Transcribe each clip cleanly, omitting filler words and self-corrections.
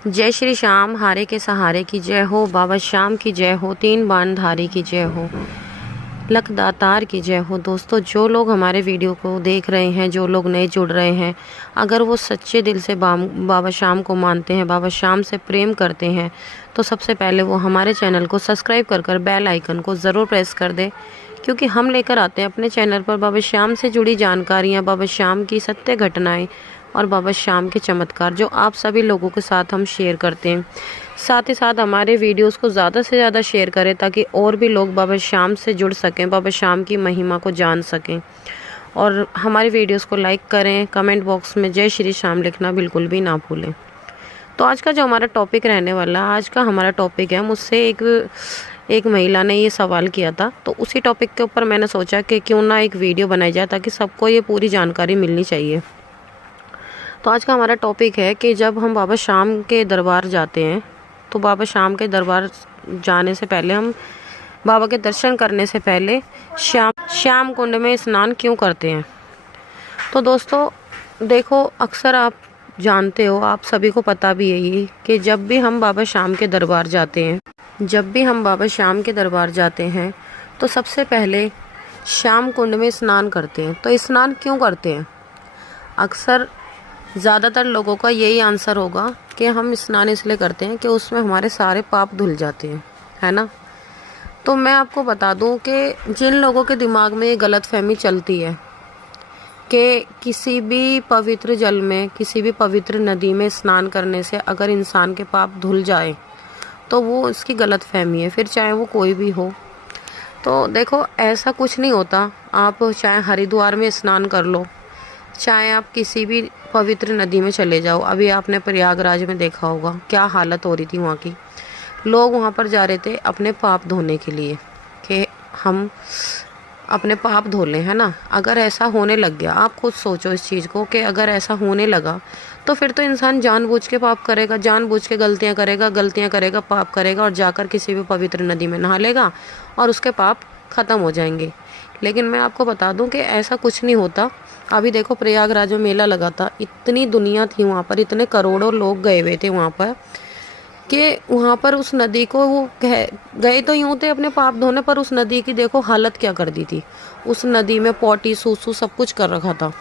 जय श्री श्याम, हारे के सहारे की जय हो, बाबा श्याम की जय हो, तीन बाणधारी की जय हो, लख दातार की जय हो। दोस्तों, जो लोग हमारे वीडियो को देख रहे हैं, जो लोग नए जुड़ रहे हैं, अगर वो सच्चे दिल से बाबा श्याम को मानते हैं, बाबा श्याम से प्रेम करते हैं, तो सबसे पहले वो हमारे चैनल को सब्सक्राइब कर बेल आइकन को ज़रूर प्रेस कर दे, क्योंकि हम लेकर आते हैं अपने चैनल पर बाबा श्याम से जुड़ी जानकारियाँ, बाबा श्याम की सत्य घटनाएँ और बाबा श्याम के चमत्कार, जो आप सभी लोगों के साथ हम शेयर करते हैं। साथ ही साथ हमारे वीडियोस को ज़्यादा से ज़्यादा शेयर करें, ताकि और भी लोग बाबा श्याम से जुड़ सकें, बाबा श्याम की महिमा को जान सकें। और हमारे वीडियोस को लाइक करें, कमेंट बॉक्स में जय श्री श्याम लिखना बिल्कुल भी ना भूलें। तो आज का जो हमारा टॉपिक रहने वाला, आज का हमारा टॉपिक है, मुझसे एक महिला ने ये सवाल किया था, तो उसी टॉपिक के ऊपर मैंने सोचा कि क्यों ना एक वीडियो बनाई जाए, ताकि सबको ये पूरी जानकारी मिलनी चाहिए। तो आज का हमारा टॉपिक है कि जब हम बाबा श्याम के दरबार जाते हैं, तो बाबा श्याम के दरबार जाने से पहले, हम बाबा के दर्शन करने से पहले श्याम कुंड में स्नान क्यों करते हैं। तो दोस्तों देखो, अक्सर आप जानते हो, आप सभी को पता भी है ये, कि जब भी हम बाबा श्याम के दरबार जाते हैं, तो सबसे पहले श्याम कुंड में स्नान करते हैं। तो स्नान क्यों करते हैं? अक्सर ज़्यादातर लोगों का यही आंसर होगा कि हम स्नान इसलिए करते हैं कि उसमें हमारे सारे पाप धुल जाते हैं, है ना। तो मैं आपको बता दूं कि जिन लोगों के दिमाग में ये गलतफहमी चलती है कि किसी भी पवित्र जल में, किसी भी पवित्र नदी में स्नान करने से अगर इंसान के पाप धुल जाए, तो वो इसकी गलतफहमी है, फिर चाहे वो कोई भी हो। तो देखो, ऐसा कुछ नहीं होता। आप चाहे हरिद्वार में स्नान कर लो, चाहे आप किसी भी पवित्र नदी में चले जाओ। अभी आपने प्रयागराज में देखा होगा क्या हालत हो रही थी वहाँ की। लोग वहाँ पर जा रहे थे अपने पाप धोने के लिए, कि हम अपने पाप धो लें, है ना। अगर ऐसा होने लग गया, आप खुद सोचो इस चीज़ को, कि अगर ऐसा होने लगा तो फिर तो इंसान जानबूझ के पाप करेगा, जानबूझ के गलतियाँ करेगा, पाप करेगा, और जाकर किसी भी पवित्र नदी में नहा लेगा और उसके पाप ख़त्म हो जाएंगे। लेकिन मैं आपको बता दूं कि ऐसा कुछ नहीं होता। अभी देखो, प्रयागराज में मेला लगा था, इतनी दुनिया थी वहाँ पर, इतने करोड़ों लोग गए हुए थे वहाँ पर, कि वहाँ पर उस नदी को वो गए तो यूँ थे अपने पाप धोने, पर उस नदी की देखो हालत क्या कर दी थी। उस नदी में पॉटी सूसू सब कुछ कर रखा था,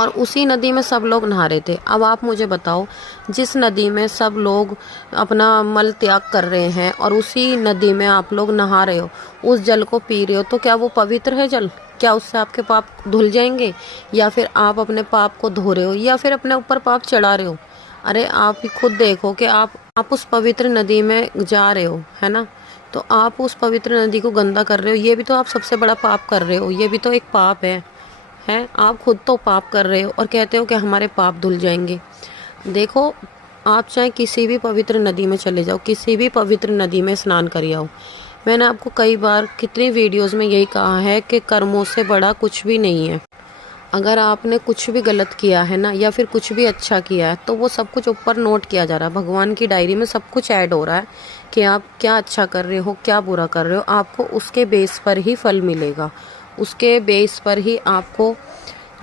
और उसी नदी में सब लोग नहा रहे थे। अब आप मुझे बताओ, जिस नदी में सब लोग अपना मल त्याग कर रहे हैं और उसी नदी में आप लोग नहा रहे हो, उस जल को पी रहे हो, तो क्या वो पवित्र है जल? क्या उससे आपके पाप धुल जाएंगे? या फिर आप अपने पाप को धो रहे हो, या फिर अपने ऊपर पाप चढ़ा रहे हो? अरे आप ही खुद देखो कि आप उस पवित्र नदी में जा रहे हो, है ना। तो आप उस पवित्र नदी को गंदा कर रहे हो, ये भी तो आप सबसे बड़ा पाप कर रहे हो, ये भी तो एक पाप है। आप खुद तो पाप कर रहे हो और कहते हो कि हमारे पाप धुल जाएंगे। देखो, आप चाहे किसी भी पवित्र नदी में चले जाओ, किसी भी पवित्र नदी में स्नान कर आओ। मैंने आपको कई बार, कितनी वीडियोस में यही कहा है कि कर्मों से बड़ा कुछ भी नहीं है। अगर आपने कुछ भी गलत किया है ना, या फिर कुछ भी अच्छा किया है, तो वो सब कुछ ऊपर नोट किया जा रहा है, भगवान की डायरी में सब कुछ ऐड हो रहा है कि आप क्या अच्छा कर रहे हो, क्या बुरा कर रहे हो। आपको उसके बेस पर ही फल मिलेगा, उसके बेस पर ही आपको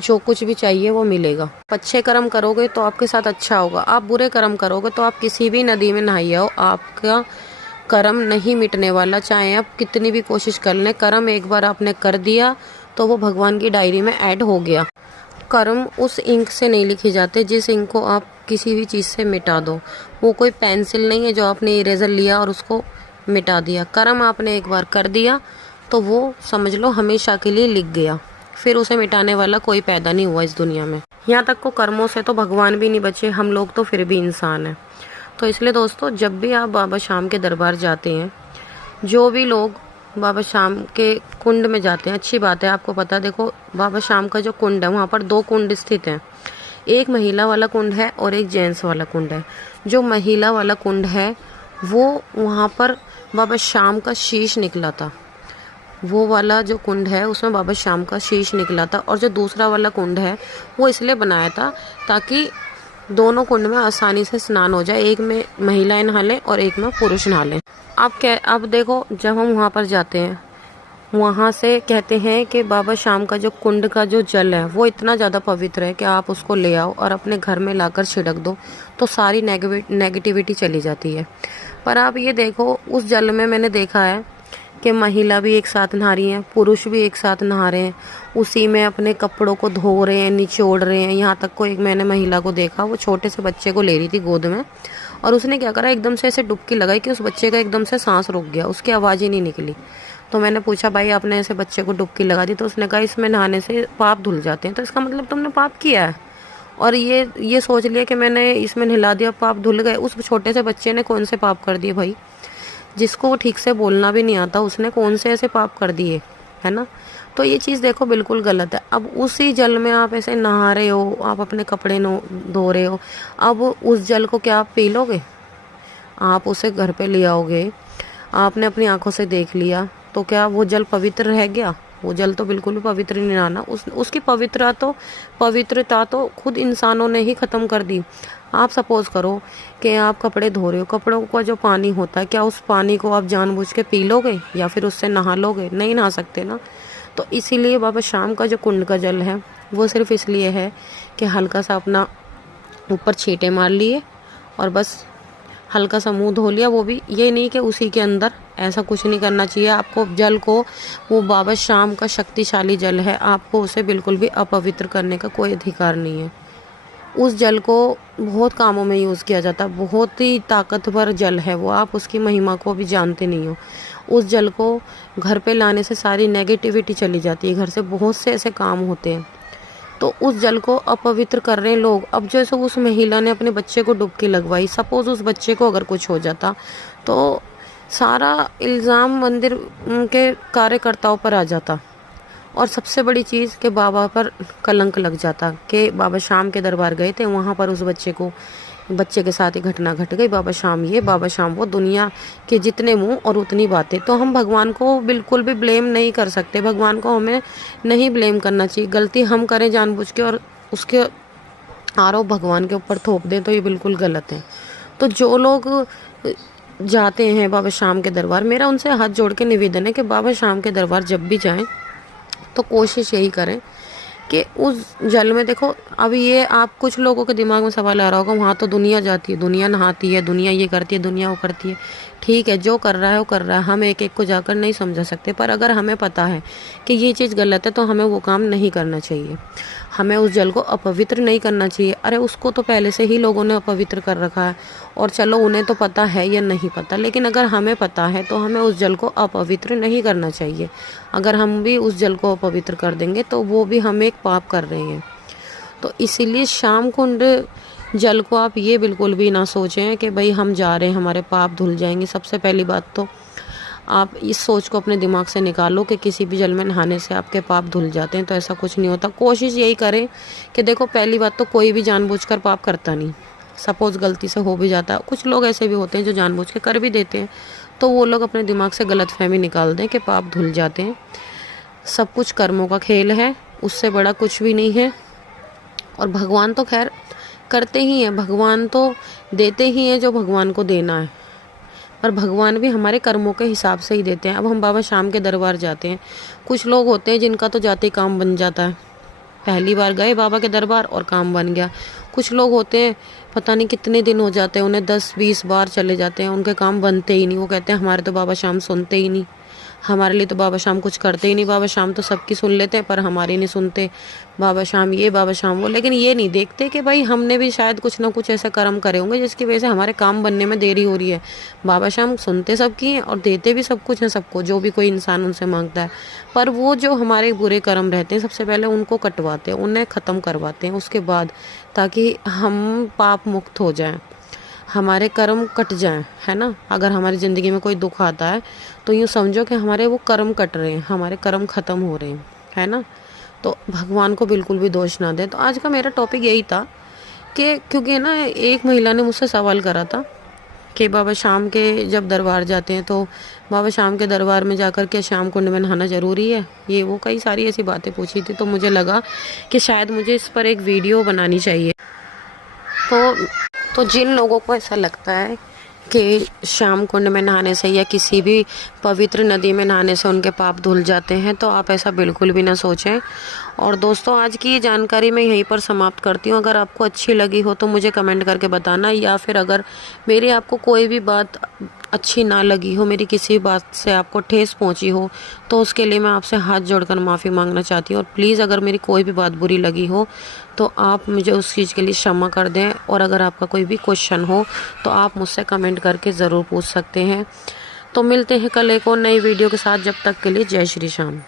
जो कुछ भी चाहिए वो मिलेगा। अच्छे कर्म करोगे तो आपके साथ अच्छा होगा, आप बुरे कर्म करोगे तो आप किसी भी नदी में नहाइए हो, आपका कर्म नहीं मिटने वाला। चाहे आप कितनी भी कोशिश कर लें, कर्म एक बार आपने कर दिया तो वो भगवान की डायरी में ऐड हो गया। कर्म उस इंक से नहीं लिखे जाते जिस इंक को आप किसी भी चीज़ से मिटा दो। वो कोई पेंसिल नहीं है जो आपने इरेजर लिया और उसको मिटा दिया। कर्म आपने एक बार कर दिया तो वो समझ लो हमेशा के लिए लिख गया, फिर उसे मिटाने वाला कोई पैदा नहीं हुआ इस दुनिया में। यहाँ तक को कर्मों से तो भगवान भी नहीं बचे, हम लोग तो फिर भी इंसान हैं। तो इसलिए दोस्तों, जब भी आप बाबा श्याम के दरबार जाते हैं, जो भी लोग बाबा श्याम के कुंड में जाते हैं, अच्छी बात है। आपको पता, देखो बाबा श्याम का जो कुंड है, वहाँ पर 2 कुंड स्थित हैं। एक महिला वाला कुंड है और एक जेंट्स वाला कुंड है। जो महिला वाला कुंड है, वो वहाँ पर बाबा श्याम का शीश निकला था। वो वाला जो कुंड है उसमें बाबा श्याम का शीश निकला था। और जो दूसरा वाला कुंड है, वो इसलिए बनाया था ताकि दोनों कुंड में आसानी से स्नान हो जाए, एक में महिलाएं नहा लें और एक में पुरुष नहा लें। अब देखो, जब हम वहाँ पर जाते हैं वहाँ से कहते हैं कि बाबा शाम का जो कुंड का जो जल है वो इतना ज़्यादा पवित्र है कि आप उसको ले आओ और अपने घर में लाकर छिड़क दो तो सारी नेगेटिविटी चली जाती है। पर आप ये देखो, उस जल में मैंने देखा है कि महिला भी एक साथ नहा रही हैं, पुरुष भी एक साथ नहा रहे हैं, उसी में अपने कपड़ों को धो रहे हैं, निचोड़ रहे हैं। यहाँ तक को एक मैंने महिला को देखा, वो छोटे से बच्चे को ले रही थी गोद में, और उसने क्या करा, एकदम से ऐसे डुबकी लगाई कि उस बच्चे का एकदम से सांस रुक गया, उसकी आवाज़ ही नहीं निकली। तो मैंने पूछा, भाई आपने ऐसे बच्चे को डुबकी लगा दी? तो उसने कहा, इसमें नहाने से पाप धुल जाते हैं। तो इसका मतलब तुमने पाप किया है और ये सोच लिया कि मैंने इसमें नहला दिया, पाप धुल गए। उस छोटे से बच्चे ने कौन से पाप कर दिए भाई? जिसको ठीक से बोलना भी नहीं आता उसने कौन से ऐसे पाप कर दिए, है ना? तो ये चीज़ देखो बिल्कुल गलत है। अब उसी जल में आप ऐसे नहा रहे हो, आप अपने कपड़े धो रहे हो, अब उस जल को क्या आप पी लोगे? आप उसे घर पे ले आओगे, आपने अपनी आंखों से देख लिया, तो क्या वो जल पवित्र रह गया? वो जल तो बिल्कुल भी पवित्र नहीं रहा ना। उसकी पवित्रता तो खुद इंसानों ने ही ख़त्म कर दी। आप सपोज करो कि आप कपड़े धो रहे हो, कपड़ों का जो पानी होता है, क्या उस पानी को आप जानबूझ के पी लोगे या फिर उससे नहा लोगे? नहीं नहा सकते ना। तो इसीलिए बाबा शाम का जो कुंड का जल है वो सिर्फ इसलिए है कि हल्का सा अपना ऊपर छींटे मार लिए और बस हल्का सा मुंह धो लिया। वो भी ये नहीं कि उसी के अंदर, ऐसा कुछ नहीं करना चाहिए आपको। जल को, वो बाबा शाम का शक्तिशाली जल है, आपको उसे बिल्कुल भी अपवित्र करने का कोई अधिकार नहीं है। उस जल को बहुत कामों में यूज़ किया जाता है, बहुत ही ताकतवर जल है वो, आप उसकी महिमा को भी जानते नहीं हो। उस जल को घर पे लाने से सारी नेगेटिविटी चली जाती है, घर से बहुत से ऐसे काम होते हैं। तो उस जल को अपवित्र कर रहे हैं लोग। अब जैसे उस महिला ने अपने बच्चे को डुबकी लगवाई, सपोज उस बच्चे को अगर कुछ हो जाता तो सारा इल्ज़ाम मंदिर के कार्यकर्ताओं पर आ जाता, और सबसे बड़ी चीज़ कि बाबा पर कलंक लग जाता कि बाबा शाम के दरबार गए थे, वहाँ पर उस बच्चे के साथ ही घटना घट गई। बाबा शाम ये, बाबा शाम वो, दुनिया के जितने मुंह और उतनी बातें। तो हम भगवान को बिल्कुल भी ब्लेम नहीं कर सकते, भगवान को हमें नहीं ब्लेम करना चाहिए। गलती हम करें जानबूझ के और उसके आरोप भगवान के ऊपर थोप दें तो ये बिल्कुल गलत है। तो जो लोग जाते हैं बाबा शाम के दरबार, मेरा उनसे हाथ जोड़ के निवेदन है कि बाबा शाम के दरबार जब भी जाएं तो कोशिश यही करें कि उस जल में, देखो अब ये आप कुछ लोगों के दिमाग में सवाल आ रहा होगा, वहाँ तो दुनिया जाती है, दुनिया नहाती है, दुनिया ये करती है, दुनिया वो करती है। ठीक है, जो कर रहा है वो कर रहा है, हम एक एक को जाकर नहीं समझा सकते। पर अगर हमें पता है कि ये चीज़ गलत है तो हमें वो काम नहीं करना चाहिए, हमें उस जल को अपवित्र नहीं करना चाहिए। अरे उसको तो पहले से ही लोगों ने अपवित्र कर रखा है, और चलो उन्हें तो पता है या नहीं पता, लेकिन अगर हमें पता है तो हमें उस जल को अपवित्र नहीं करना चाहिए। अगर हम भी उस जल को अपवित्र कर देंगे तो वो भी हम एक पाप कर रहे हैं। तो इसीलिए शाम कुंड जल को आप ये बिल्कुल भी ना सोचें कि भाई हम जा रहे हैं हमारे पाप धुल जाएंगे। सबसे पहली बात तो आप इस सोच को अपने दिमाग से निकालो कि किसी भी जल में नहाने से आपके पाप धुल जाते हैं, तो ऐसा कुछ नहीं होता। कोशिश यही करें कि देखो, पहली बात तो कोई भी जानबूझकर पाप करता नहीं, सपोज़ गलती से हो भी जाता है। कुछ लोग ऐसे भी होते हैं जो जानबूझ के कर भी देते हैं, तो वो लोग अपने दिमाग से गलतफहमी निकाल दें कि पाप धुल जाते हैं। सब कुछ कर्मों का खेल है, उससे बड़ा कुछ भी नहीं है। और भगवान तो खैर करते ही हैं, भगवान तो देते ही हैं जो भगवान को देना है, पर भगवान भी हमारे कर्मों के हिसाब से ही देते हैं। अब हम बाबा शाम के दरबार जाते हैं, कुछ लोग होते हैं जिनका तो जाते ही काम बन जाता है, पहली बार गए बाबा के दरबार और काम बन गया। कुछ लोग होते हैं पता नहीं कितने दिन हो जाते हैं, उन्हें 10-20 बार चले जाते हैं, उनके काम बनते ही नहीं। वो कहते हैं हमारे तो बाबा शाम सुनते ही नहीं, हमारे लिए तो बाबा शाम कुछ करते ही नहीं, बाबा शाम तो सबकी सुन लेते हैं पर हमारी नहीं सुनते, बाबा शाम ये बाबा शाम वो। लेकिन ये नहीं देखते कि भाई हमने भी शायद कुछ ना कुछ ऐसा कर्म करे होंगे जिसकी वजह से हमारे काम बनने में देरी हो रही है। बाबा शाम सुनते सबकी हैं और देते भी सब कुछ हैं सबको, जो भी कोई इंसान उनसे मांगता है। पर वो जो हमारे बुरे कर्म रहते हैं सबसे पहले उनको कटवाते हैं, उन्हें ख़त्म करवाते हैं उसके बाद, ताकि हम पाप मुक्त हो जाएं, हमारे कर्म कट जाएं, है ना। अगर हमारी ज़िंदगी में कोई दुख आता है तो यूँ समझो कि हमारे वो कर्म कट रहे हैं, हमारे कर्म ख़त्म हो रहे हैं, है ना। तो भगवान को बिल्कुल भी दोष ना दें। तो आज का मेरा टॉपिक यही था कि क्योंकि ना एक महिला ने मुझसे सवाल करा था कि बाबा शाम के जब दरबार जाते हैं तो बाबा शाम के दरबार में जाकर के शाम कुंड में नहाना ज़रूरी है, ये वो कई सारी ऐसी बातें पूछी थी। तो मुझे लगा कि शायद मुझे इस पर एक वीडियो बनानी चाहिए। तो जिन लोगों को ऐसा लगता है कि श्याम कुंड में नहाने से या किसी भी पवित्र नदी में नहाने से उनके पाप धुल जाते हैं, तो आप ऐसा बिल्कुल भी ना सोचें। और दोस्तों, आज की ये जानकारी मैं यहीं पर समाप्त करती हूँ। अगर आपको अच्छी लगी हो तो मुझे कमेंट करके बताना, या फिर अगर मेरी आपको कोई भी बात अच्छी ना लगी हो, मेरी किसी बात से आपको ठेस पहुंची हो, तो उसके लिए मैं आपसे हाथ जोड़कर माफ़ी मांगना चाहती हूँ। और प्लीज़ अगर मेरी कोई भी बात बुरी लगी हो तो आप मुझे उस चीज़ के लिए क्षमा कर दें। और अगर आपका कोई भी क्वेश्चन हो तो आप मुझसे कमेंट करके ज़रूर पूछ सकते हैं। तो मिलते हैं कल एक और नई वीडियो के साथ। जब तक के लिए जय श्री श्याम।